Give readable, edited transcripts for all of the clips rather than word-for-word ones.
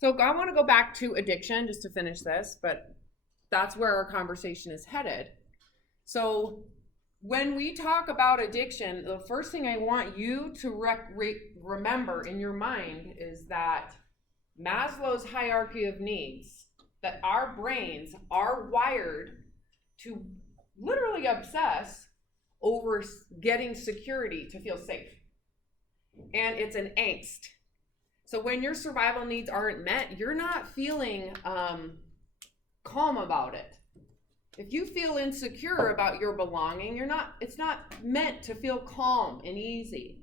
So I want to go back to addiction just to finish this, but that's where our conversation is headed. So when we talk about addiction, the first thing I want you to remember in your mind is that Maslow's hierarchy of needs, that our brains are wired to literally obsess over getting security to feel safe. And it's an angst. So when your survival needs aren't met, you're not feeling calm about it. If you feel insecure about your belonging, it's not meant to feel calm and easy.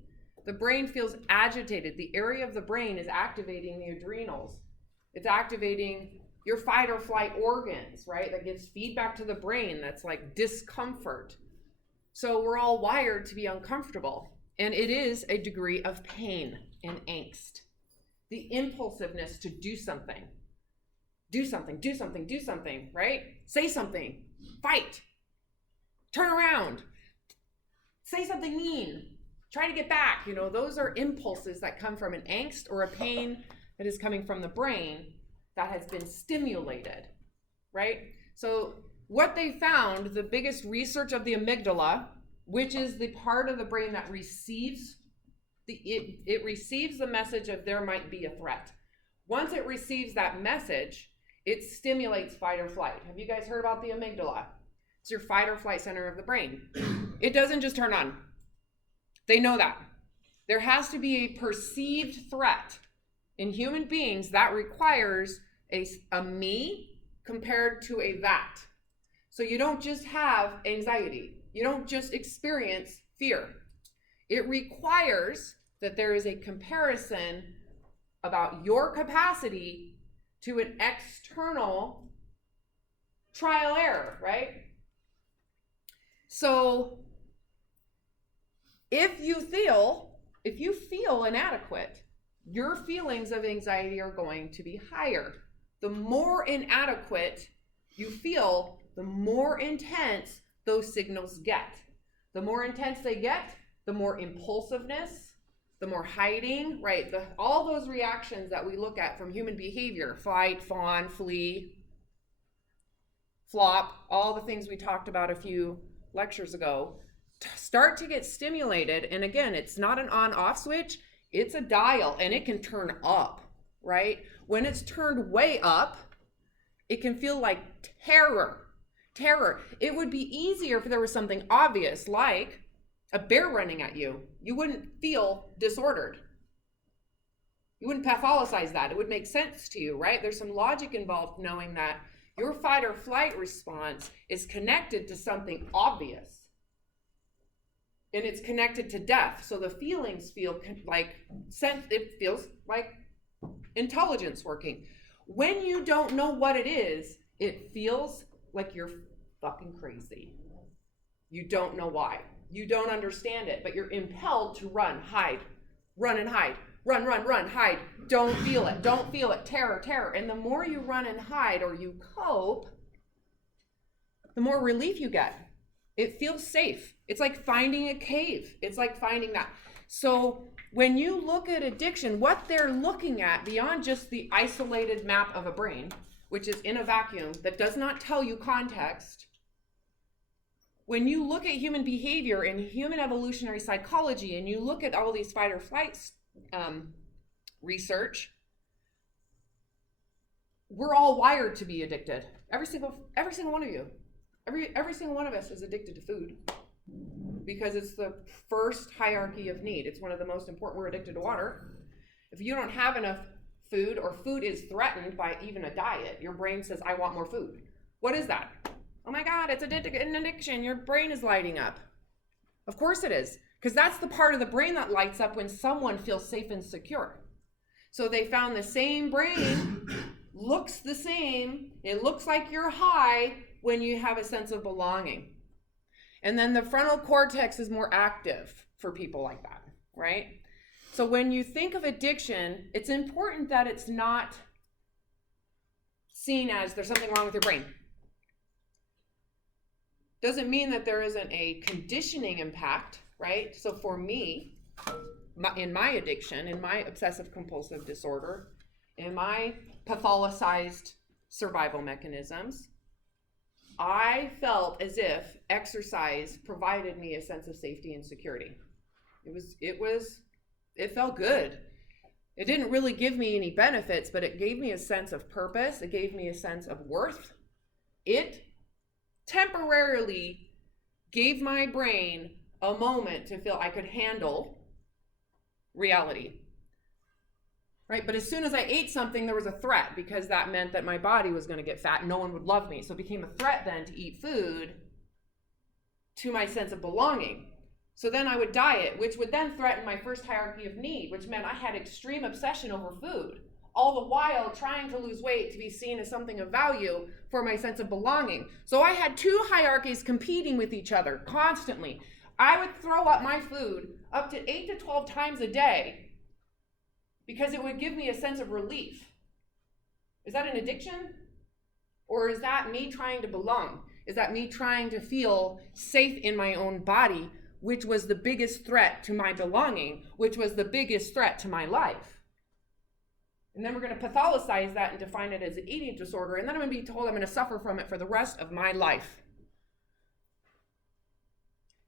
The brain feels agitated. The area of the brain is activating the adrenals. It's activating your fight or flight organs, right? That gives feedback to the brain that's like discomfort. So we're all wired to be uncomfortable. And it is a degree of pain and angst. The impulsiveness to do something, right? Say something, fight, turn around, say something mean, try to get back. Those are impulses that come from an angst or a pain that is coming from the brain that has been stimulated, right? So what they found, the biggest research of the amygdala, which is the part of the brain that receives it receives the message of there might be a threat. Once it receives that message, it stimulates fight or flight. Have you guys heard about the amygdala? It's your fight or flight center of the brain. It doesn't just turn on. They know that. There has to be a perceived threat in human beings that requires a me compared to a that. So you don't just have anxiety. You don't just experience fear. It requires that there is a comparison about your capacity to an external trial error, right? So if you feel inadequate, your feelings of anxiety are going to be higher. The more inadequate you feel, the more intense those signals get. The more intense they get, the more impulsiveness, the more hiding, right? All those reactions that we look at from human behavior, fight, fawn, flee, flop, all the things we talked about a few lectures ago, start to get stimulated. And again, it's not an on-off switch, it's a dial, and it can turn up, right? When it's turned way up, it can feel like terror. It would be easier if there was something obvious, like a bear running at you. You wouldn't feel disordered. You wouldn't pathologize that. It would make sense to you, right? There's some logic involved knowing that your fight or flight response is connected to something obvious. And it's connected to death. So the feelings feel like it feels like intelligence working. When you don't know what it is, it feels like you're fucking crazy. You don't know why. You don't understand it, but you're impelled to run, hide, run and hide, run, hide. Don't feel it, terror. And the more you run and hide or you cope, the more relief you get. It feels safe. It's like finding a cave. It's like finding that. So when you look at addiction, what they're looking at beyond just the isolated map of a brain, which is in a vacuum that does not tell you context, when you look at human behavior and human evolutionary psychology, and you look at all these fight or flight research, we're all wired to be addicted. Every single one of you. Every single one of us is addicted to food because it's the first hierarchy of need. It's one of the most important. We're addicted to water. If you don't have enough food, or food is threatened by even a diet, your brain says, I want more food. What is that? Oh my God, it's an addiction. Your brain is lighting up. Of course it is, because that's the part of the brain that lights up when someone feels safe and secure. So they found the same brain looks the same. It looks like you're high when you have a sense of belonging. And then the frontal cortex is more active for people like that, right? So when you think of addiction, it's important that it's not seen as there's something wrong with your brain. Doesn't mean that there isn't a conditioning impact, right? So for me, in my addiction, in my obsessive compulsive disorder, in my pathologized survival mechanisms, I felt as if exercise provided me a sense of safety and security. It felt good. It didn't really give me any benefits, but it gave me a sense of purpose. It gave me a sense of worth. It temporarily gave my brain a moment to feel I could handle reality. Right? But as soon as I ate something, there was a threat, because that meant that my body was going to get fat and no one would love me. So it became a threat then to eat food to my sense of belonging. So then I would diet, which would then threaten my first hierarchy of need, which meant I had extreme obsession over food, all the while trying to lose weight to be seen as something of value for my sense of belonging. So I had two hierarchies competing with each other constantly. I would throw up my food up to 8 to 12 times a day because it would give me a sense of relief. Is that an addiction? Or is that me trying to belong? Is that me trying to feel safe in my own body, which was the biggest threat to my belonging, which was the biggest threat to my life? And then we're going to pathologize that and define it as an eating disorder, and then I'm going to be told I'm going to suffer from it for the rest of my life.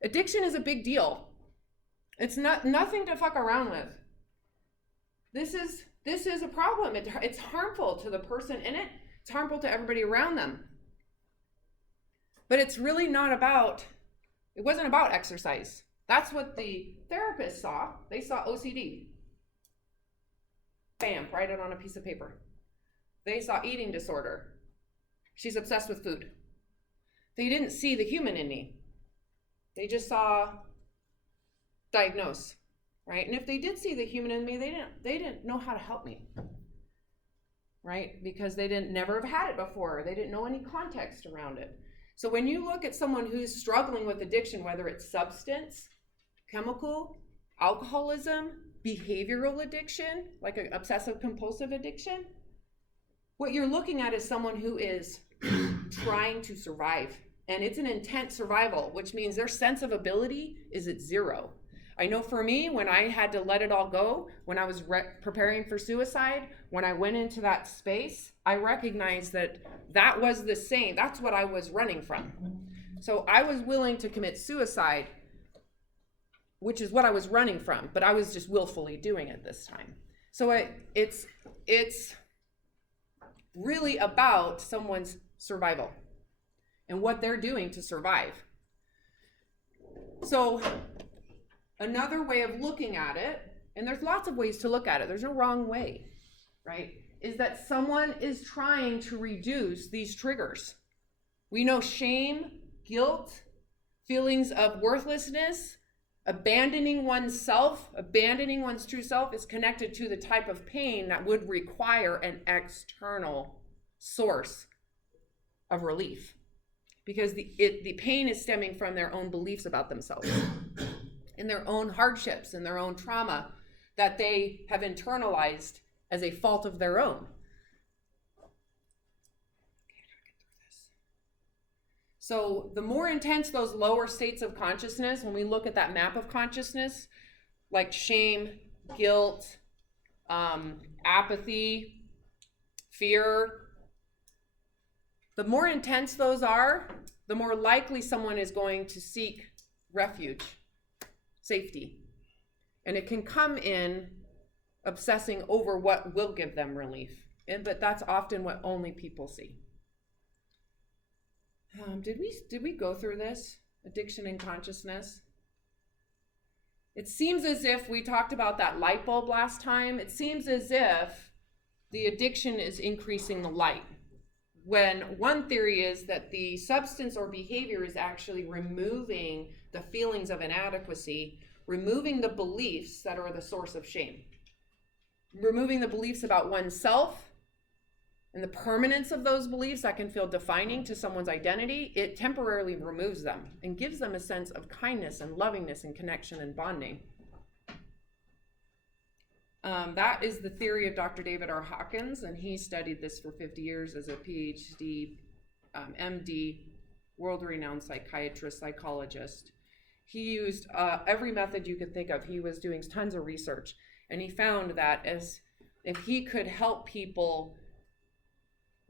Addiction is a big deal. It's nothing to fuck around with. This is a problem. It's harmful to the person in it. It's harmful to everybody around them. But it's really not about, it wasn't about exercise. That's what the therapist saw. They saw OCD. Bam, write it on a piece of paper. They saw eating disorder. She's obsessed with food. They didn't see the human in me. They just saw diagnose, right? And if they did see the human in me, they didn't know how to help me, right? Because they never have had it before. They didn't know any context around it. So when you look at someone who's struggling with addiction, whether it's substance, chemical, alcoholism, behavioral addiction, like an obsessive compulsive addiction, what you're looking at is someone who is trying to survive. And it's an intense survival, which means their sense of ability is at zero. I know for me, when I had to let it all go, when I was preparing for suicide, when I went into that space, I recognized that was the same. That's what I was running from. So I was willing to commit suicide, which is what I was running from, but I was just willfully doing it this time. So it's really about someone's survival and what they're doing to survive. So another way of looking at it, and there's lots of ways to look at it, there's no wrong way, right, is that someone is trying to reduce these triggers. We know shame, guilt, feelings of worthlessness, abandoning oneself, abandoning one's true self is connected to the type of pain that would require an external source of relief, because the pain is stemming from their own beliefs about themselves and their own hardships and their own trauma that they have internalized as a fault of their own. So the more intense those lower states of consciousness, when we look at that map of consciousness, like shame, guilt, apathy, fear, the more intense those are, the more likely someone is going to seek refuge, safety. And it can come in obsessing over what will give them relief. But that's often what only people see. Did we go through this? Addiction and consciousness? It seems as if we talked about that light bulb last time. It seems as if the addiction is increasing the light, when one theory is that the substance or behavior is actually removing the feelings of inadequacy, removing the beliefs that are the source of shame, removing the beliefs about oneself and the permanence of those beliefs that can feel defining to someone's identity. It temporarily removes them and gives them a sense of kindness and lovingness and connection and bonding. That is the theory of Dr. David R. Hawkins, and he studied this for 50 years as a PhD, MD, world-renowned psychiatrist, psychologist. He used every method you could think of. He was doing tons of research, and he found that as if he could help people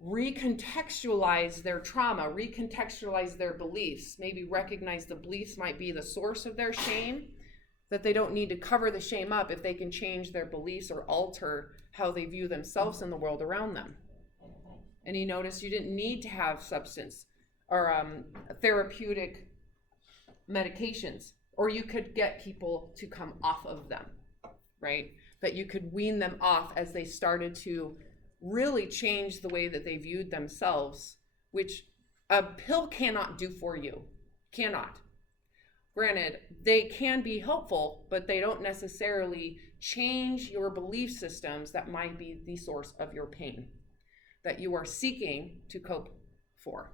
recontextualize their trauma, recontextualize their beliefs, maybe recognize the beliefs might be the source of their shame, that they don't need to cover the shame up if they can change their beliefs or alter how they view themselves in the world around them. And you notice you didn't need to have substance or therapeutic medications, or you could get people to come off of them, right? That you could wean them off as they started to really change the way that they viewed themselves, which a pill cannot do for you. Cannot. Granted, they can be helpful, but they don't necessarily change your belief systems that might be the source of your pain that you are seeking to cope for.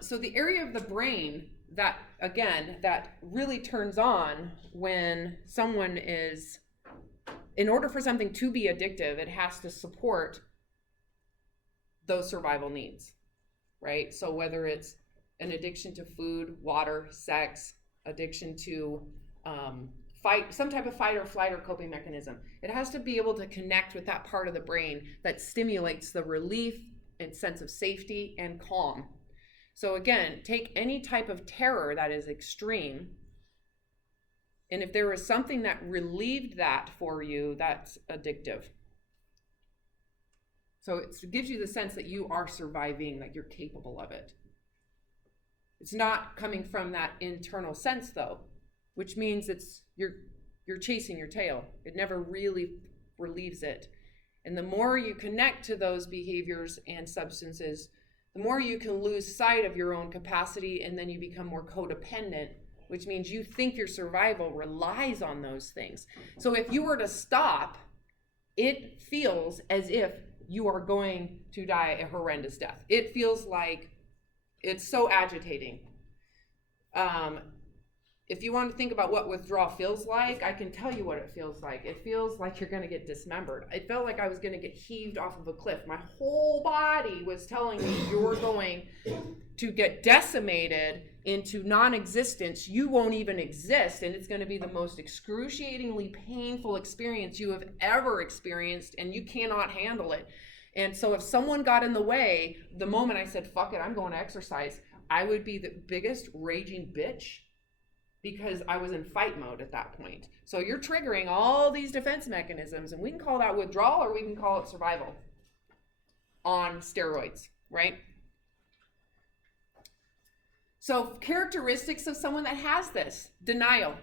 So the area of the brain that, again, that really turns on when someone is, in order for something to be addictive, it has to support those survival needs, right? So whether it's an addiction to food, water, sex, addiction to some type of fight or flight or coping mechanism, it has to be able to connect with that part of the brain that stimulates the relief and sense of safety and calm. So again, take any type of terror that is extreme, and if there is something that relieved that for you, that's addictive. So it gives you the sense that you are surviving, that you're capable of it. It's not coming from that internal sense though, which means you're chasing your tail. It never really relieves it. And the more you connect to those behaviors and substances, the more you can lose sight of your own capacity, and then you become more codependent, which means you think your survival relies on those things. So if you were to stop, it feels as if you are going to die a horrendous death. It feels like it's so agitating. If you want to think about what withdrawal feels like, I can tell you what it feels like. It feels like you're going to get dismembered. It felt like I was going to get heaved off of a cliff. My whole body was telling me you're going to get decimated into non-existence. You won't even exist, and it's going to be the most excruciatingly painful experience you have ever experienced, and you cannot handle it. And so if someone got in the way, the moment I said, fuck it, I'm going to exercise, I would be the biggest raging bitch, because I was in fight mode at that point. So you're triggering all these defense mechanisms, and we can call that withdrawal or we can call it survival on steroids, right? So characteristics of someone that has this: denial.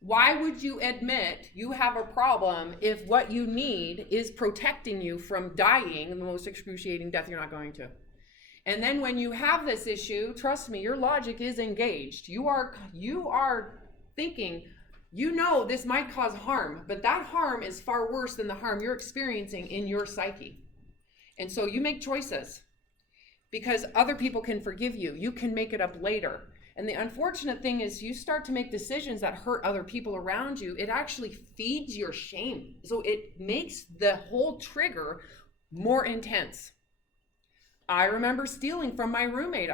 Why would you admit you have a problem if what you need is protecting you from dying the most excruciating death you're not going to? And then when you have this issue, trust me, your logic is engaged. You are thinking, you know this might cause harm, but that harm is far worse than the harm you're experiencing in your psyche. And so you make choices because other people can forgive you. You can make it up later. And the unfortunate thing is you start to make decisions that hurt other people around you. It actually feeds your shame. So it makes the whole trigger more intense. I remember stealing from my roommate.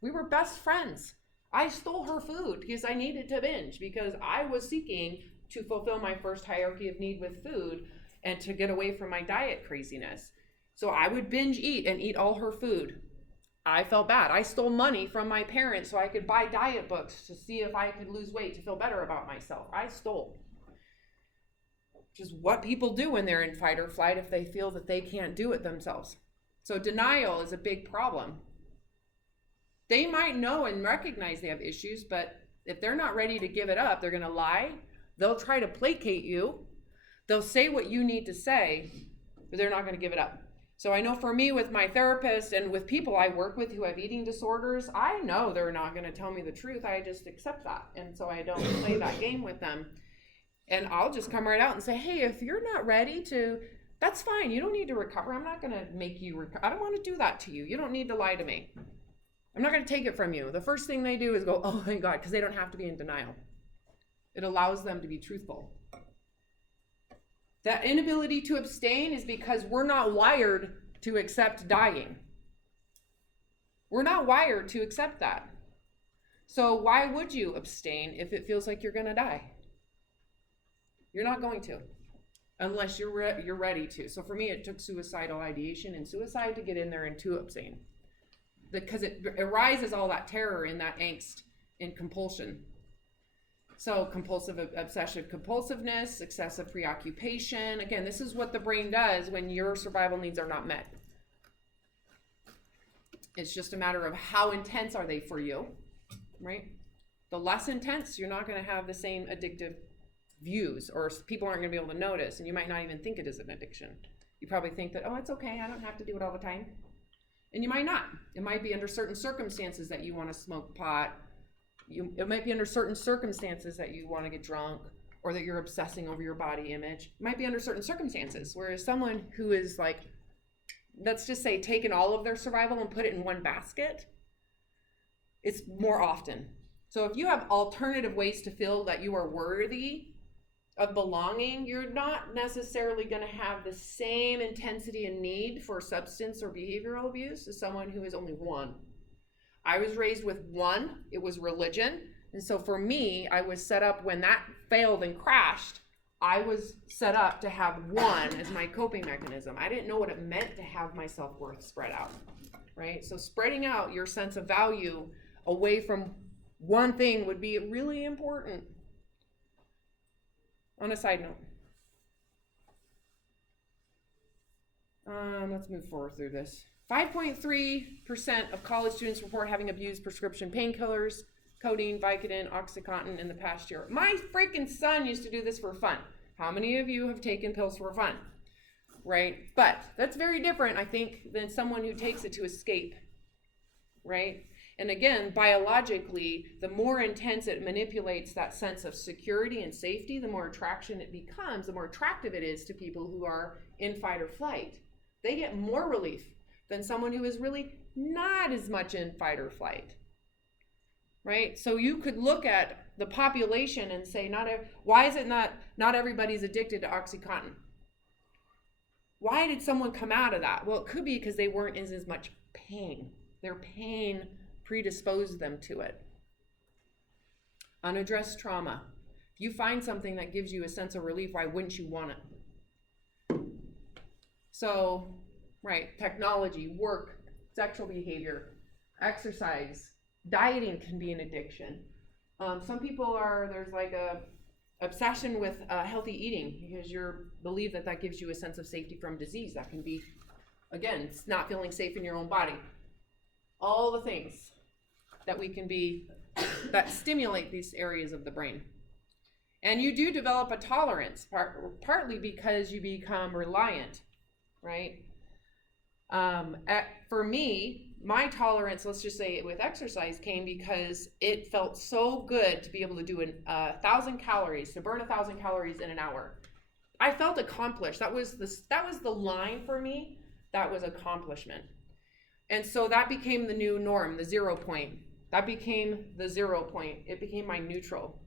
We were best friends. I stole her food because I needed to binge, because I was seeking to fulfill my first hierarchy of need with food and to get away from my diet craziness. So I would binge eat and eat all her food. I felt bad. I stole money from my parents so I could buy diet books to see if I could lose weight to feel better about myself. I stole. Which is what people do when they're in fight or flight if they feel that they can't do it themselves. So denial is a big problem. They might know and recognize they have issues, but if they're not ready to give it up, they're going to lie. They'll try to placate you. They'll say what you need to say, but they're not going to give it up. So I know for me, with my therapist and with people I work with who have eating disorders, I know they're not going to tell me the truth. I just accept that. And so I don't play that game with them. And I'll just come right out and say, hey, if you're not ready to, that's fine. You don't need to recover. I'm not going to make you recover. I don't want to do that to you. You don't need to lie to me. I'm not going to take it from you. The first thing they do is go, oh my God, because they don't have to be in denial. It allows them to be truthful. That inability to abstain is because we're not wired to accept dying. We're not wired to accept that. So why would you abstain if it feels like you're going to die? You're not going to, unless you're ready to. So for me, it took suicidal ideation and suicide to get in there and to abstain, because it arises all that terror and that angst and compulsion. So compulsive obsessive compulsiveness, excessive preoccupation. Again, this is what the brain does when your survival needs are not met. It's just a matter of how intense are they for you, right? The less intense, you're not going to have the same addictive views, or people aren't going to be able to notice, and you might not even think it is an addiction. You probably think that, oh, it's okay, I don't have to do it all the time. And you might not. It might be under certain circumstances that you want to smoke pot. It might be under certain circumstances that you want to get drunk, or that you're obsessing over your body image. It might be under certain circumstances, whereas someone who is like, let's just say, taken all of their survival and put it in one basket, it's more often. So if you have alternative ways to feel that you are worthy of belonging, you're not necessarily going to have the same intensity and need for substance or behavioral abuse as someone who is only one. I was raised with one. It was religion. And so for me, I was set up, when that failed and crashed, I was set up to have one as my coping mechanism. I didn't know what it meant to have my self-worth spread out, right? So spreading out your sense of value away from one thing would be really important. On a side note, let's move forward through this. 5.3% of college students report having abused prescription painkillers, codeine, Vicodin, OxyContin in the past year. My freaking son used to do this for fun. How many of you have taken pills for fun? Right? But that's very different, I think, than someone who takes it to escape. Right? And again, biologically, the more intense it manipulates that sense of security and safety, the more attraction it becomes, the more attractive it is to people who are in fight or flight. They get more relief than someone who is really not as much in fight or flight. Right? So you could look at the population and say, why is it not everybody's addicted to OxyContin? Why did someone come out of that? Well, it could be because they weren't in as much pain. Their pain predisposed them to it. Unaddressed trauma. If you find something that gives you a sense of relief, why wouldn't you want it? So, right, technology, work, sexual behavior, exercise, dieting can be an addiction. Some people there's like a obsession with healthy eating because you believe that gives you a sense of safety from disease. That can be, again, it's not feeling safe in your own body. All the things that that stimulate these areas of the brain. And you do develop a tolerance, partly because you become reliant, right? For me, my tolerance, let's just say with exercise, came because it felt so good to be able to do 1,000 calories, to burn 1,000 calories in an hour. I felt accomplished. That was the line for me. That was accomplishment. And so that became the new norm, the 0 point. That became the 0 point. It became my neutral.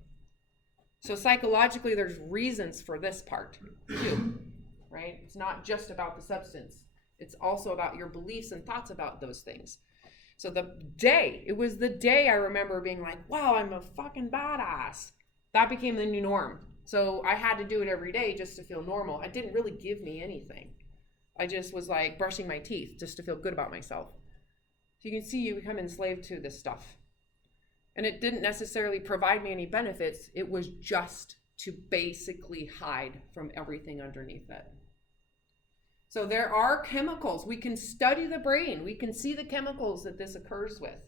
So psychologically, there's reasons for this part too, right? It's not just about the substance. It's also about your beliefs and thoughts about those things. So it was the day I remember being like, wow, I'm a fucking badass. That became the new norm. So I had to do it every day just to feel normal. It didn't really give me anything. I just was like brushing my teeth just to feel good about myself. So you can see you become enslaved to this stuff. And it didn't necessarily provide me any benefits. It was just to basically hide from everything underneath it. So there are chemicals. We can study the brain. We can see the chemicals that this occurs with,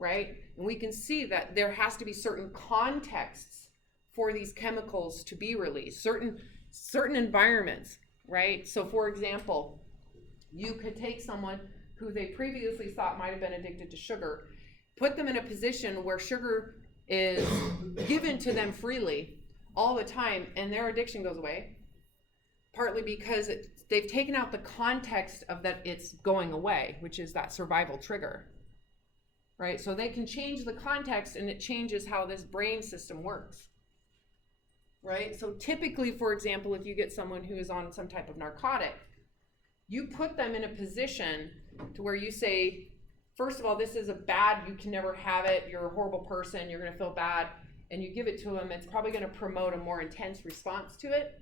right? And we can see that there has to be certain contexts for these chemicals to be released, certain environments, right? So for example, you could take someone who they previously thought might have been addicted to sugar, put them in a position where sugar is given to them freely all the time, and their addiction goes away, partly because they've taken out the context of that it's going away, which is that survival trigger, right? So they can change the context and it changes how this brain system works, right? So typically, for example, if you get someone who is on some type of narcotic, you put them in a position to where you say, first of all, this is you can never have it, you're a horrible person, you're gonna feel bad. and you give it to them, it's probably going to promote a more intense response to it.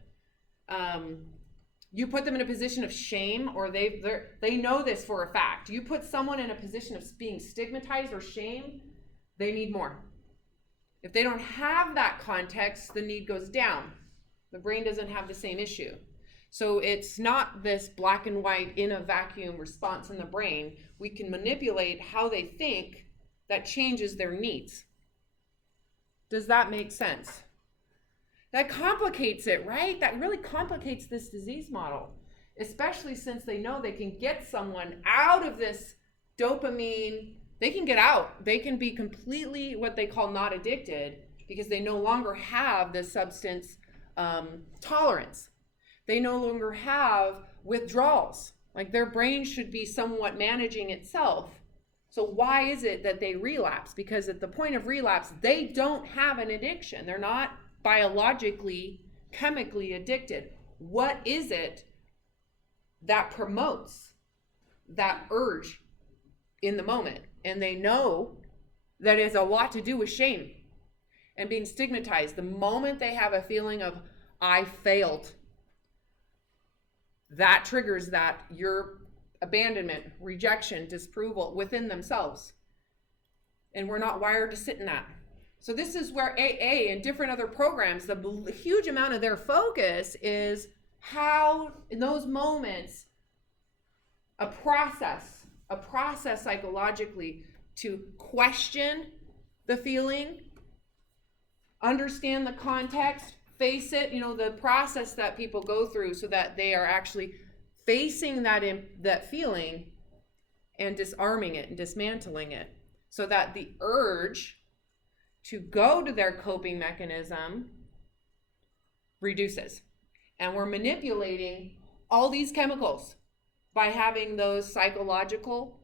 You put them in a position of shame, or they know this for a fact. You put someone in a position of being stigmatized or shamed, they need more. If they don't have that context, the need goes down. The brain doesn't have the same issue. So it's not this black and white in a vacuum response in the brain. We can manipulate how they think that changes their needs. Does that make sense? That complicates it, right? That really complicates this disease model, especially since they know they can get someone out of this dopamine. They can get out. They can be completely what they call not addicted because they no longer have the substance tolerance. They no longer have withdrawals. Like their brain should be somewhat managing itself. So why is it that they relapse? Because at the point of relapse, they don't have an addiction. They're not biologically, chemically addicted. What is it that promotes that urge in the moment? And they know that it has a lot to do with shame and being stigmatized. The moment they have a feeling of, I failed, that triggers that your abandonment, rejection, disapproval within themselves. And we're not wired to sit in that. So this is where AA and different other programs, the huge amount of their focus is how in those moments, a process psychologically to question the feeling, understand the context, face it, the process that people go through so that they are actually facing that feeling and disarming it and dismantling it so that the urge to go to their coping mechanism reduces. And we're manipulating all these chemicals by having those psychological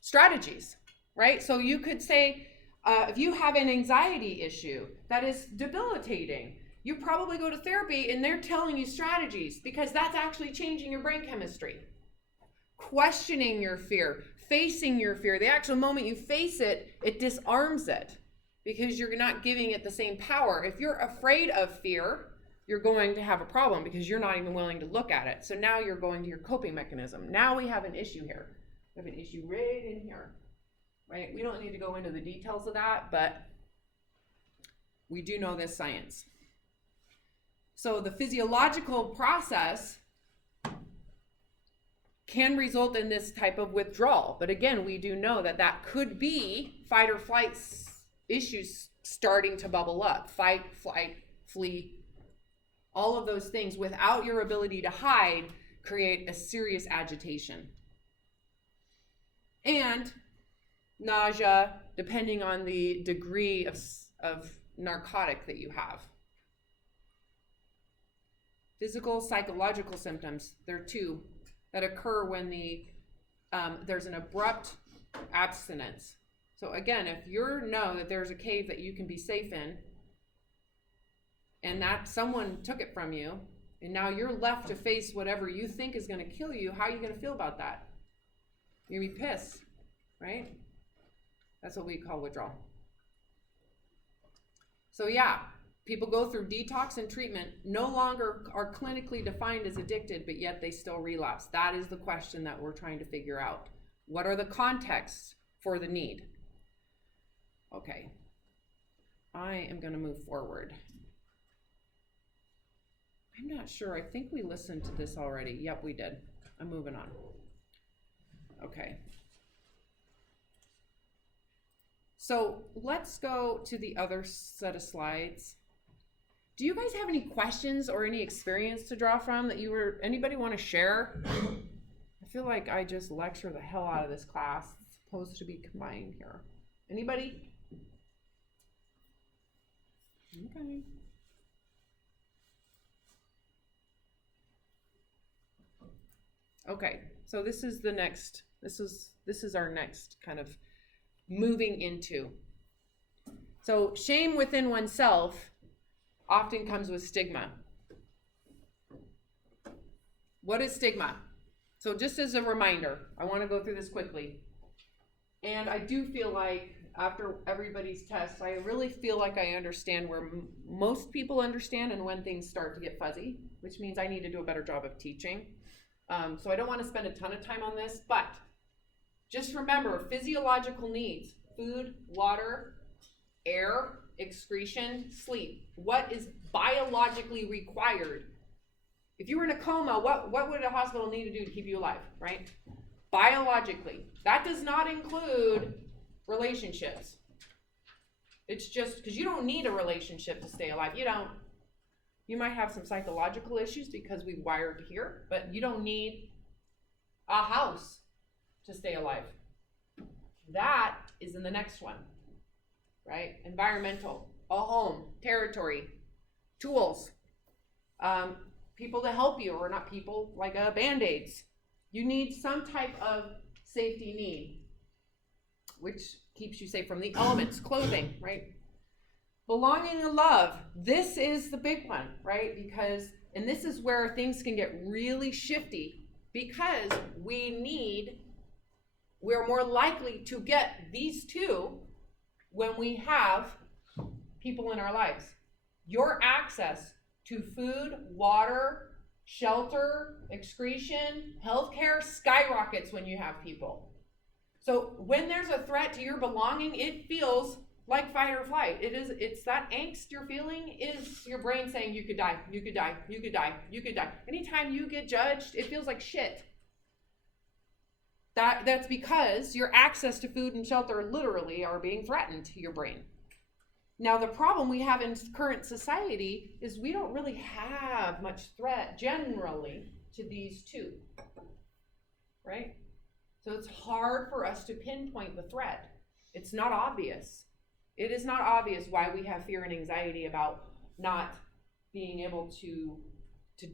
strategies, right? So you could say, if you have an anxiety issue that is debilitating, you probably go to therapy and they're telling you strategies because that's actually changing your brain chemistry. Questioning your fear, facing your fear. The actual moment you face it, it disarms it because you're not giving it the same power. If you're afraid of fear, you're going to have a problem because you're not even willing to look at it. So now you're going to your coping mechanism. Now we have an issue here. We have an issue right in here, right? We don't need to go into the details of that, but we do know this science. So the physiological process can result in this type of withdrawal. But again, we do know that that could be fight or flight issues starting to bubble up. Fight, flight, flee. All of those things without your ability to hide create a serious agitation. And nausea, depending on the degree of narcotic that you have. Physical, psychological symptoms, there are two that occur when there's an abrupt abstinence. So again, if you know that there's a cave that you can be safe in, and that someone took it from you, and now you're left to face whatever you think is going to kill you, how are you going to feel about that? You're going to be pissed, right? That's what we call withdrawal. So yeah, people go through detox and treatment, no longer are clinically defined as addicted, but yet they still relapse. That is the question that we're trying to figure out. What are the contexts for the need? Okay, I am going to move forward. I'm not sure. I think we listened to this already. Yep, we did. I'm moving on. Okay. So let's go to the other set of slides. Do you guys have any questions or any experience to draw from that anybody want to share? I feel like I just lecture the hell out of this class. It's supposed to be combined here. Anybody? Okay. Okay, so this is our next kind of moving into. So shame within oneself often comes with stigma. What is stigma? So just as a reminder, I want to go through this quickly. And I do feel like after everybody's tests, I really feel like I understand where most people understand and when things start to get fuzzy, which means I need to do a better job of teaching. So I don't want to spend a ton of time on this, but just remember physiological needs: food, water, air, excretion, sleep. What is biologically required? If you were in a coma, what would a hospital need to do to keep you alive, right? Biologically. That does not include relationships. It's just because you don't need a relationship to stay alive. You don't. You might have some psychological issues because we wired here, but you don't need a house to stay alive. That is in the next one, right? Environmental, a home, territory, tools, people to help you, or not people, like Band-Aids. You need some type of safety need, which keeps you safe from the elements, clothing, right? Belonging and love. This is the big one, right? And this is where things can get really shifty, because we're more likely to get these two when we have people in our lives. Your access to food, water, shelter, excretion, healthcare skyrockets when you have people. So when there's a threat to your belonging, it feels like fight or flight. It's that angst you're feeling is your brain saying you could die, you could die, you could die, you could die. Anytime you get judged, it feels like shit. That's because your access to food and shelter literally are being threatened to your brain. Now, the problem we have in current society is we don't really have much threat generally to these two, right? So it's hard for us to pinpoint the threat. It's not obvious. It is not obvious why we have fear and anxiety about not being able to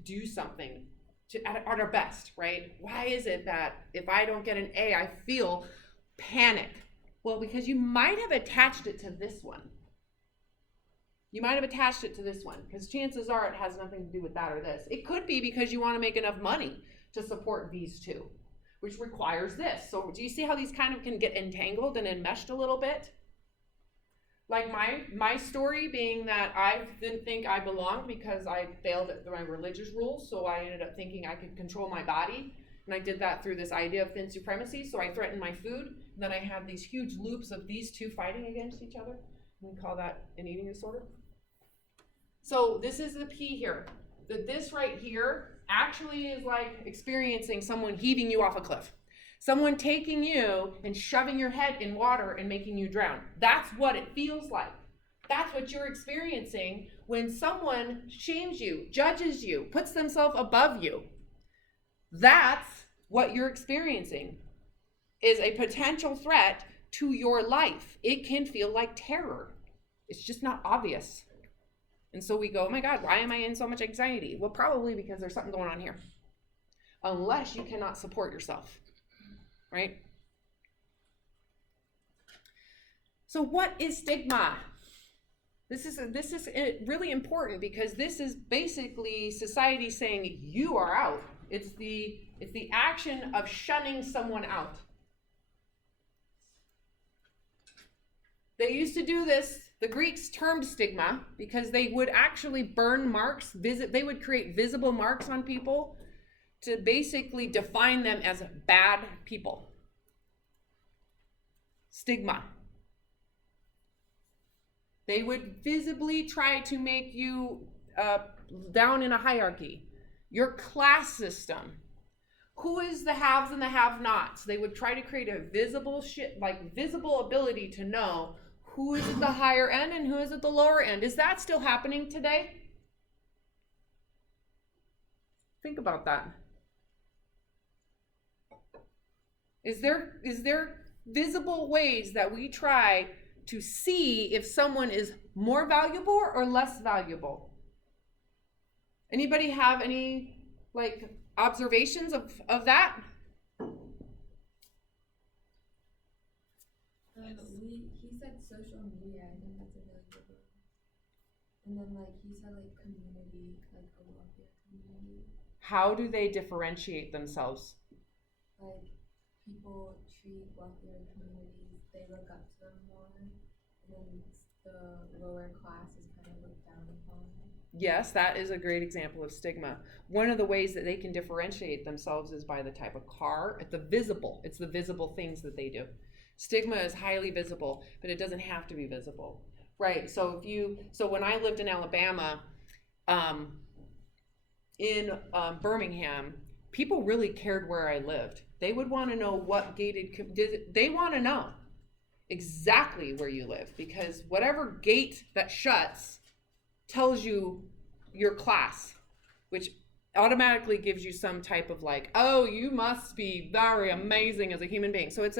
do something at our best, right? Why is it that if I don't get an A, I feel panic? Well, because you might have attached it to this one. You might have attached it to this one, because chances are it has nothing to do with that or this. It could be because you want to make enough money to support these two, which requires this. So do you see how these kind of can get entangled and enmeshed a little bit? Like my story being that I didn't think I belonged because I failed at my religious rules, so I ended up thinking I could control my body, and I did that through this idea of thin supremacy. So I threatened my food, and then I had these huge loops of these two fighting against each other. We call that an eating disorder. So this is the P here. This right here actually is like experiencing someone heaving you off a cliff. Someone taking you and shoving your head in water and making you drown. That's what it feels like. That's what you're experiencing when someone shames you, judges you, puts themselves above you. That's what you're experiencing, is a potential threat to your life. It can feel like terror. It's just not obvious. And so we go, oh my God, why am I in so much anxiety? Well, probably because there's something going on here. Unless you cannot support yourself, right? So what is stigma? This is really important, because this is basically society saying you are out. It's the action of shunning someone out. They used to do this. The Greeks termed stigma because they would actually burn marks, they would create visible marks on people to basically define them as bad people. Stigma. They would visibly try to make you down in a hierarchy. Your class system. Who is the haves and the have-nots? They would try to create a visible visible ability to know who is at the higher end and who is at the lower end. Is that still happening today? Think about that. Is there visible ways that we try to see if someone is more valuable or less valuable? Anybody have any observations of that? He said social media. I think that's a really good one. And then he said community, a welfare community. How do they differentiate themselves? People treat welfare communities, they look up to them more. the lower class is kind of looked down upon. Yes, that is a great example of stigma. One of the ways that they can differentiate themselves is by the type of car. It's the visible things that they do. Stigma is highly visible, but it doesn't have to be visible. Right. So when I lived in Alabama, in Birmingham, people really cared where I lived. They would want to know what they want to know exactly where you live, because whatever gate that shuts tells you your class, which automatically gives you some type of like, oh, you must be very amazing as a human being. So it's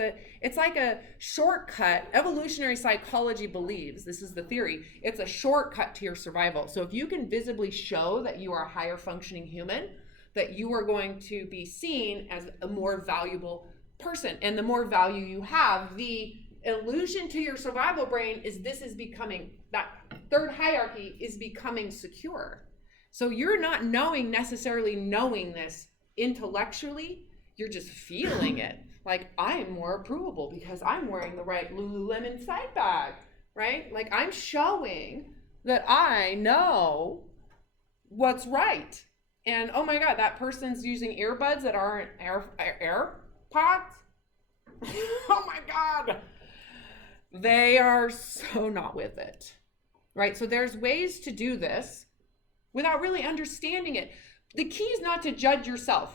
like a shortcut. Evolutionary psychology believes, this is the theory, it's a shortcut to your survival. So if you can visibly show that you are a higher functioning human, that you are going to be seen as a more valuable person. And the more value you have, the illusion to your survival brain is that third hierarchy is becoming secure. So you're not necessarily knowing this intellectually, you're just feeling it. Like, I am more approvable because I'm wearing the right Lululemon side bag, right? Like, I'm showing that I know what's right. And oh my God, that person's using earbuds that aren't AirPods. Oh my God. They are so not with it, right? So there's ways to do this without really understanding it. The key is not to judge yourself.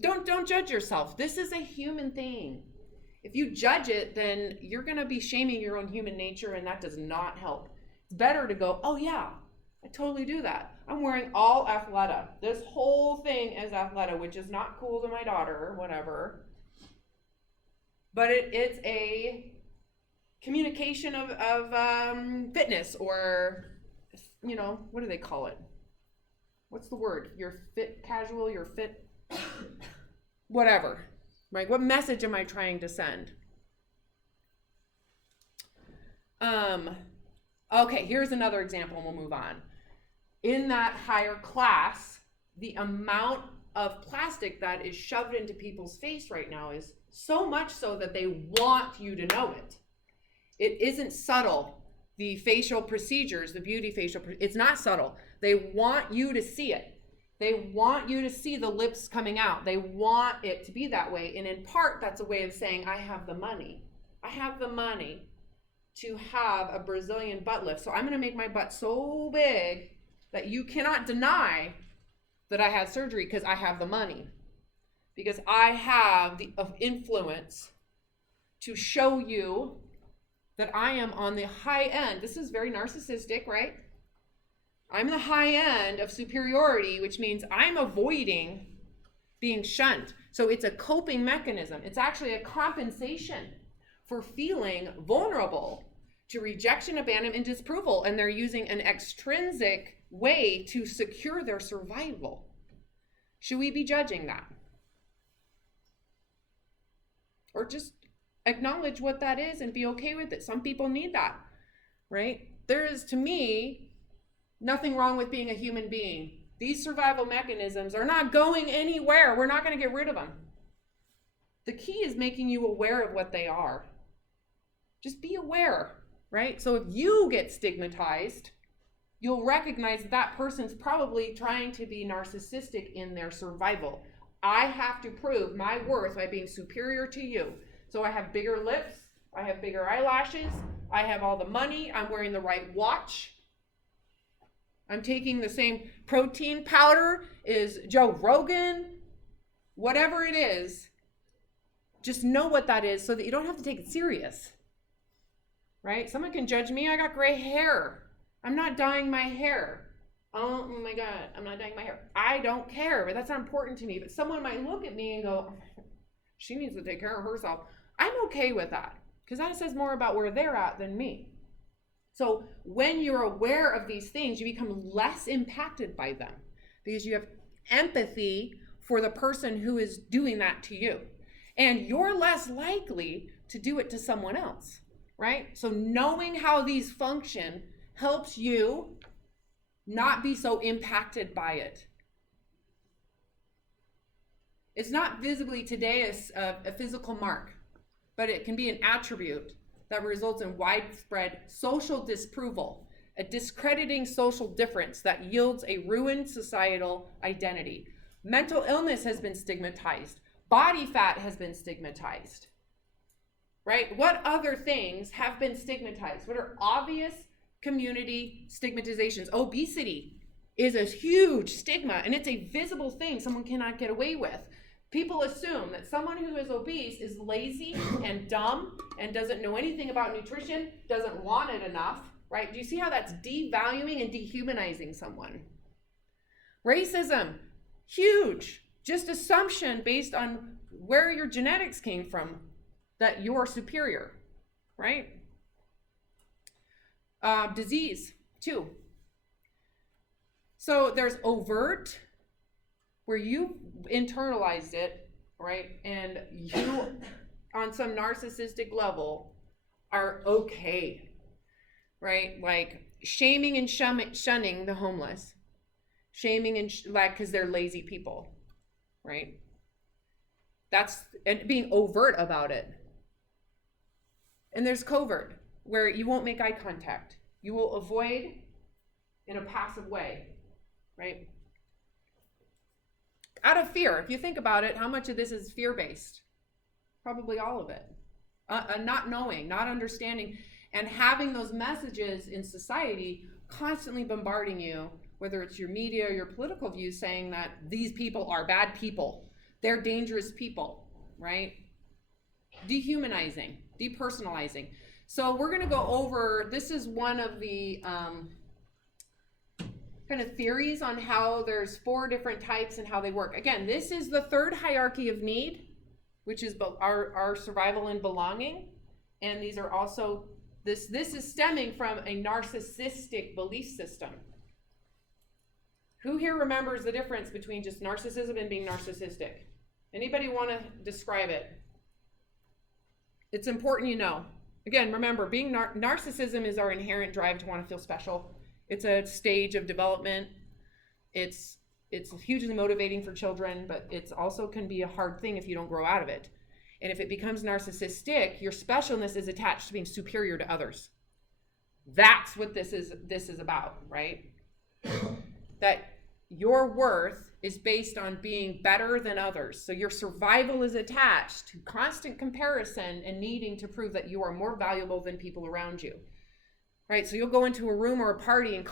Don't judge yourself. This is a human thing. If you judge it, then you're going to be shaming your own human nature, and that does not help. It's better to go, oh yeah, I totally do that. I'm wearing all Athleta. This whole thing is Athleta, which is not cool to my daughter or whatever. But it's a communication of fitness, or, you know, what do they call it? What's the word? You're fit casual, you're fit, whatever, right? What message am I trying to send? Okay, here's another example and we'll move on. In that higher class, the amount of plastic that is shoved into people's face right now is so much so that they want you to know it. It isn't subtle. The facial procedures, the beauty facial, it's not subtle. They want you to see it. They want you to see the lips coming out. They want it to be that way. And in part, that's a way of saying, I have the money. I have the money to have a Brazilian butt lift. So I'm going to make my butt so big that you cannot deny that I had surgery, because I have the money. Because I have the influence to show you that I am on the high end. This is very narcissistic, right? I'm the high end of superiority, which means I'm avoiding being shunned. So it's a coping mechanism. It's actually a compensation for feeling vulnerable to rejection, abandonment, and disapproval. And they're using an extrinsic way to secure their survival. Should we be judging that? Or just acknowledge what that is and be okay with it? Some people need that, right? There is, to me, nothing wrong with being a human being. These survival mechanisms are not going anywhere. We're not going to get rid of them. The key is making you aware of what they are. Just be aware, right? So if you get stigmatized, you'll recognize that person's probably trying to be narcissistic in their survival. I have to prove my worth by being superior to you. So I have bigger lips, I have bigger eyelashes, I have all the money, I'm wearing the right watch, I'm taking the same protein powder as Joe Rogan, whatever it is, just know what that is so that you don't have to take it serious, right? Someone can judge me, I got gray hair, I'm not dyeing my hair. Oh my God, I'm not dyeing my hair. I don't care, but that's not important to me. But someone might look at me and go, she needs to take care of herself. I'm okay with that, because that says more about where they're at than me. So when you're aware of these things, you become less impacted by them because you have empathy for the person who is doing that to you. And you're less likely to do it to someone else, right? So knowing how these function helps you not be so impacted by it. It's not visibly today a physical mark, but it can be an attribute that results in widespread social disapproval, a discrediting social difference that yields a ruined societal identity. Mental illness has been stigmatized. Body fat has been stigmatized. Right? What other things have been stigmatized? What are obvious community stigmatizations? Obesity is a huge stigma, and it's a visible thing someone cannot get away with. People assume that someone who is obese is lazy and dumb and doesn't know anything about nutrition, doesn't want it enough, right? Do you see how that's devaluing and dehumanizing someone? Racism, huge. Just assumption based on where your genetics came from that you're superior, right? Disease, too. So there's overt, where you internalized it, right? And you, on some narcissistic level, are okay, right? Like shaming and shunning the homeless, shaming and like because they're lazy people, right? And being overt about it. And there's covert, where you won't make eye contact. You will avoid in a passive way, right? Out of fear. If you think about it, how much of this is fear-based? Probably all of it. Not knowing, not understanding, and having those messages in society constantly bombarding you, whether it's your media or your political views, saying that these people are bad people. They're dangerous people, right? Dehumanizing, depersonalizing. So we're going to go over, this is one of the kind of theories on how there's 4 different types and how they work. Again, this is the 3rd hierarchy of need, which is our survival and belonging. And these are also, this is stemming from a narcissistic belief system. Who here remembers the difference between just narcissism and being narcissistic? Anybody want to describe it? It's important you know. Again, remember, being narcissism is our inherent drive to want to feel special. It's a stage of development. It's hugely motivating for children, but it's also can be a hard thing if you don't grow out of it. And if it becomes narcissistic, your specialness is attached to being superior to others. That's what this is about, right? That your worth is based on being better than others. So your survival is attached to constant comparison and needing to prove that you are more valuable than people around you. Right? So you'll go into a room or a party and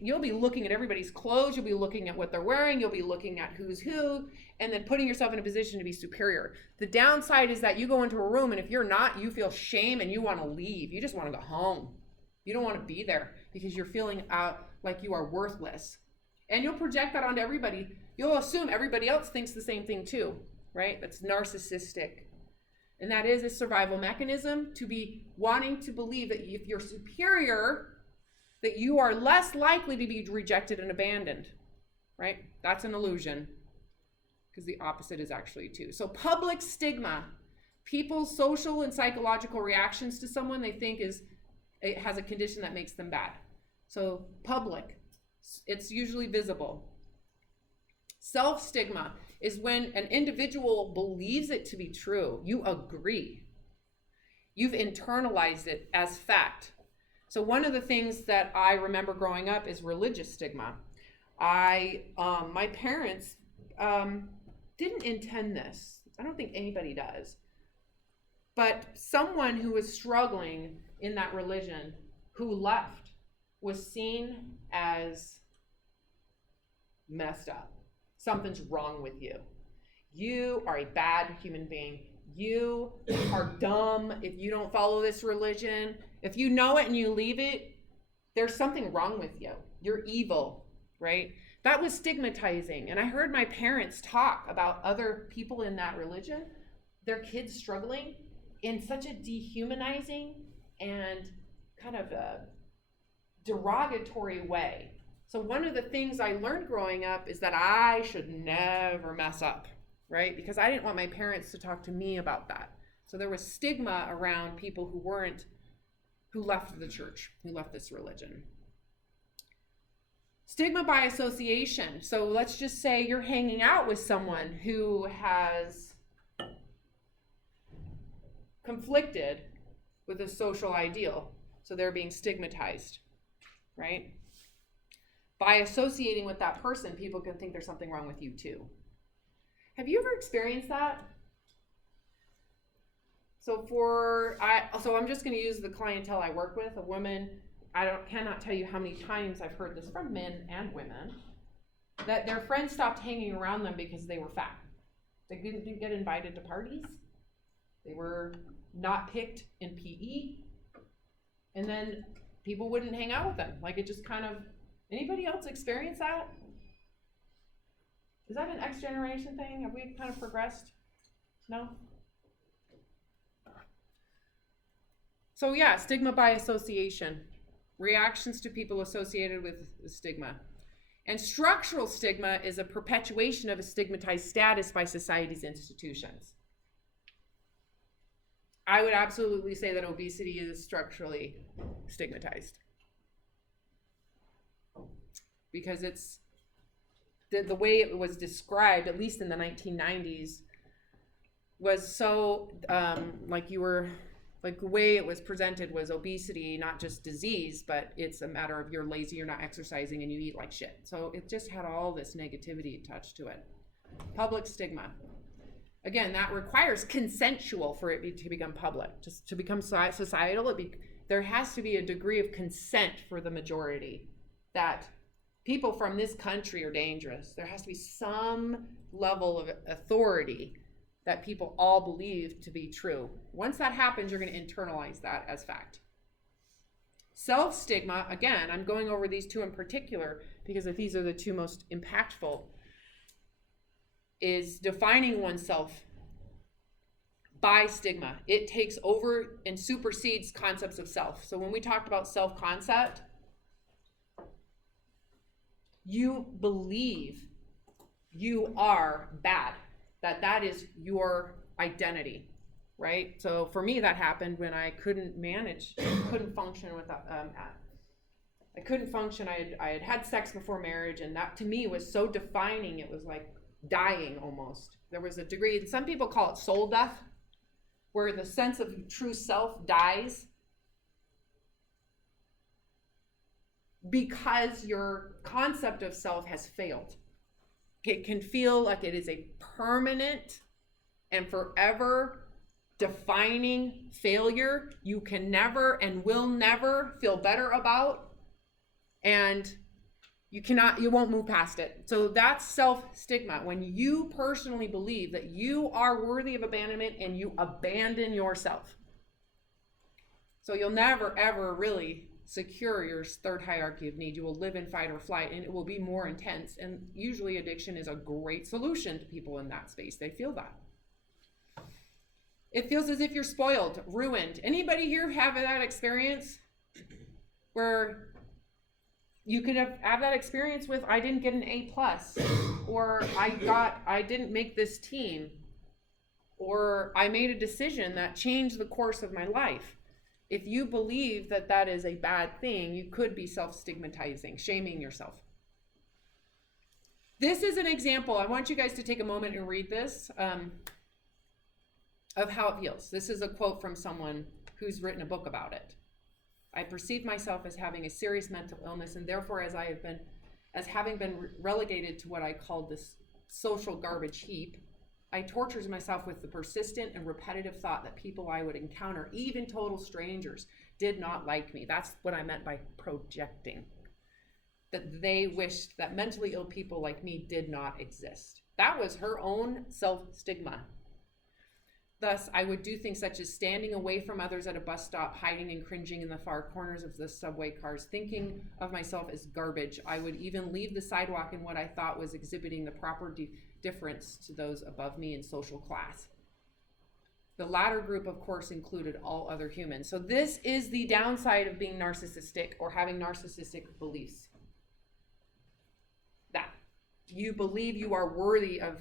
you'll be looking at everybody's clothes, you'll be looking at what they're wearing, you'll be looking at who's who, and then putting yourself in a position to be superior. The downside is that you go into a room, and if you're not, you feel shame and you want to leave. You just want to go home. You don't want to be there because you're feeling out like you are worthless. And you'll project that onto everybody. You'll assume everybody else thinks the same thing too, right? That's narcissistic. And that is a survival mechanism, to be wanting to believe that if you're superior, that you are less likely to be rejected and abandoned, right? That's an illusion, because the opposite is actually too. So public stigma, people's social and psychological reactions to someone they think it has a condition that makes them bad. So public, it's usually visible. Self-stigma is when an individual believes it to be true. You agree. You've internalized it as fact. So one of the things that I remember growing up is religious stigma. My parents didn't intend this. I don't think anybody does. But someone who was struggling in that religion who left was seen as messed up. Something's wrong with you. You are a bad human being. You are dumb if you don't follow this religion. If you know it and you leave it, there's something wrong with you. You're evil, right? That was stigmatizing. And I heard my parents talk about other people in that religion, their kids struggling, in such a dehumanizing and kind of a derogatory way. So one of the things I learned growing up is that I should never mess up, right? Because I didn't want my parents to talk to me about that. So there was stigma around people who left the church, who left this religion. Stigma by association. So let's just say you're hanging out with someone who has conflicted with a social ideal. So they're being stigmatized, right? By associating with that person, people can think there's something wrong with you too. Have you ever experienced that? So I'm just going to use the clientele I work with, a woman. Cannot tell you how many times I've heard this from men and women, that their friends stopped hanging around them because they were fat. They didn't get invited to parties. They were not picked in PE. And then people wouldn't hang out with them. Like, it just kind of, anybody else experience that? Is that an X generation thing? Have we kind of progressed? No? So yeah, stigma by association. Reactions to people associated with stigma. And structural stigma is a perpetuation of a stigmatized status by society's institutions. I would absolutely say that obesity is structurally stigmatized. Because it's the way it was described, at least in the 1990s, was so the way it was presented was obesity, not just disease, but it's a matter of you're lazy, you're not exercising, and you eat like shit. So it just had all this negativity attached to it. Public stigma. Again, that requires consensual for it to become public. Just to become societal, there has to be a degree of consent for the majority that people from this country are dangerous. There has to be some level of authority that people all believe to be true. Once that happens, you're going to internalize that as fact. Self-stigma, again, I'm going over these two in particular because these are the two most impactful, is defining oneself by stigma. It takes over and supersedes concepts of self. So when we talked about self-concept, you believe you are bad, that is your identity, right? So for me, that happened when I couldn't function without, I couldn't function. I had sex before marriage, and that to me was so defining. It was like dying almost. There was a degree, and some people call it soul death, where the sense of true self dies because your concept of self has failed. It can feel like it is a permanent and forever defining failure you can never and will never feel better about, and you won't move past it. So that's self-stigma, when you personally believe that you are worthy of abandonment and you abandon yourself. So you'll never ever really secure your third hierarchy of need. You will live in fight or flight, and it will be more intense. And usually addiction is a great solution to people in that space. They feel that. It feels as if you're spoiled, ruined. Anybody here have that experience where you could have that experience with, I didn't get an A+, or I didn't make this team, or I made a decision that changed the course of my life. If you believe that that is a bad thing, you could be self-stigmatizing, shaming yourself. This is an example. I want you guys to take a moment and read this of how it feels. This is a quote from someone who's written a book about it. I perceive myself as having a serious mental illness, and therefore as having been relegated to what I called this social garbage heap, I tortured myself with the persistent and repetitive thought that people I would encounter, even total strangers, did not like me. That's what I meant by projecting. That they wished that mentally ill people like me did not exist. That was her own self-stigma. Thus, I would do things such as standing away from others at a bus stop, hiding and cringing in the far corners of the subway cars, thinking of myself as garbage. I would even leave the sidewalk in what I thought was exhibiting the proper difference to those above me in social class. The latter group, of course, included all other humans. So this is the downside of being narcissistic or having narcissistic beliefs. That you believe you are worthy of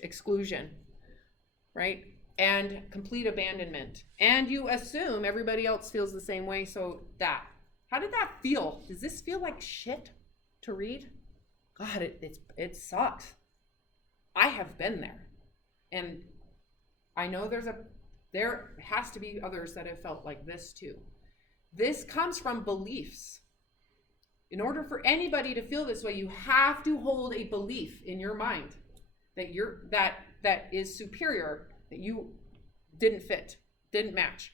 exclusion, right? And complete abandonment. And you assume everybody else feels the same way, so that. How did that feel? Does this feel like shit to read? God, it sucks. I have been there. And I know there's There has to be others that have felt like this too. This comes from beliefs. In order for anybody to feel this way, you have to hold a belief in your mind that is superior, that you didn't fit, didn't match.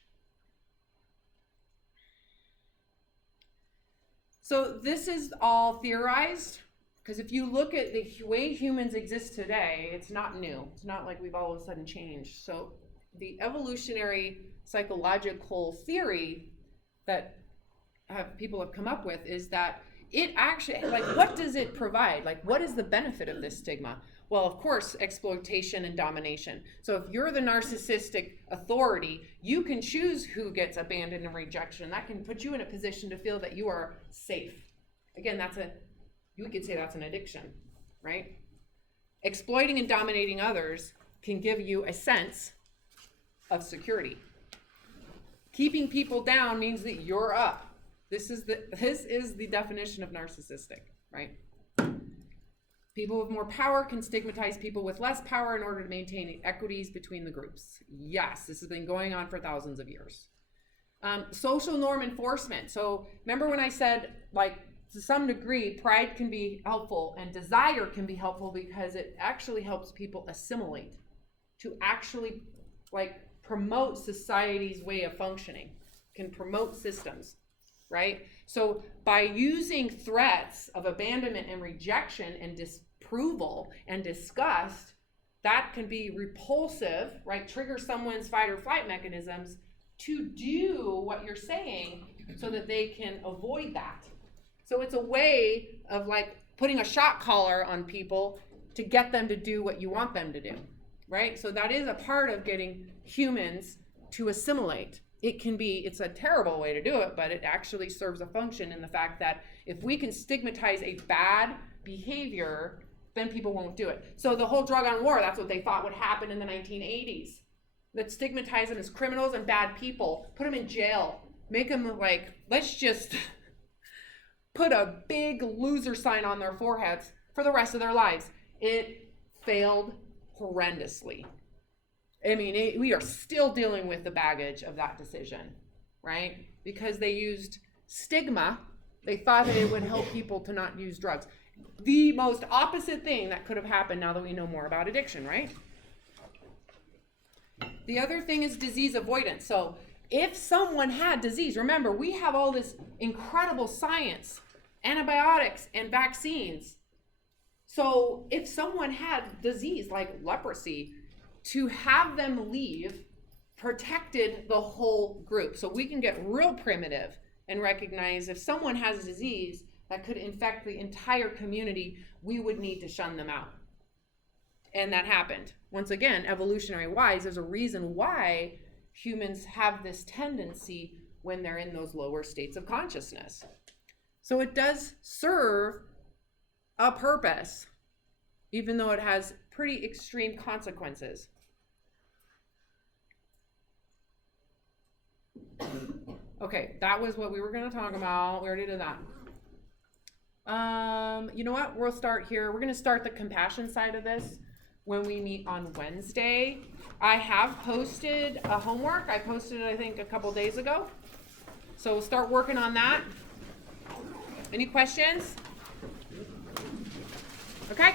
So this is all theorized, because if you look at the way humans exist today, it's not new. It's not like we've all of a sudden changed. So the evolutionary psychological theory that people have come up with is that it actually, like, what does it provide? Like, what is the benefit of this stigma? Well, of course, exploitation and domination. So if you're the narcissistic authority, you can choose who gets abandoned and rejection. That can put you in a position to feel that you are safe. Again, you could say that's an addiction, right? Exploiting and dominating others can give you a sense of security. Keeping people down means that you're up. This is the definition of narcissistic, right? People with more power can stigmatize people with less power in order to maintain equities between the groups. Yes, this has been going on for thousands of years. Social norm enforcement. So remember when I said, like, to some degree, pride can be helpful and desire can be helpful because it actually helps people assimilate, to actually, like, promote society's way of functioning, can promote systems, right? So by using threats of abandonment and rejection and disapproval and disgust, that can be repulsive, right? Trigger someone's fight or flight mechanisms to do what you're saying so that they can avoid that. So it's a way of, like, putting a shock collar on people to get them to do what you want them to do, right? So that is a part of getting humans to assimilate. It's a terrible way to do it, but it actually serves a function in the fact that if we can stigmatize a bad behavior, then people won't do it. So the whole drug on war, that's what they thought would happen in the 1980s. Let's stigmatize them as criminals and bad people, put them in jail, make them like, let's just put a big loser sign on their foreheads for the rest of their lives. It failed horrendously. I mean, we are still dealing with the baggage of that decision, right? Because they used stigma. They thought that it would help people to not use drugs. The most opposite thing that could have happened now that we know more about addiction, right? The other thing is disease avoidance. So if someone had disease, remember, we have all this incredible science, antibiotics and vaccines. So if someone had disease like leprosy, to have them leave protected the whole group. So we can get real primitive and recognize if someone has a disease that could infect the entire community, we would need to shun them out. And that happened. Once again, evolutionary wise, there's a reason why humans have this tendency when they're in those lower states of consciousness. So it does serve a purpose, even though it has pretty extreme consequences. Okay, that was what we were going to talk about. We already did that. You know what? We'll start here. We're going to start the compassion side of this when we meet on Wednesday. I have posted a homework. I posted it, I think, a couple days ago. So we'll start working on that. Any questions? Okay.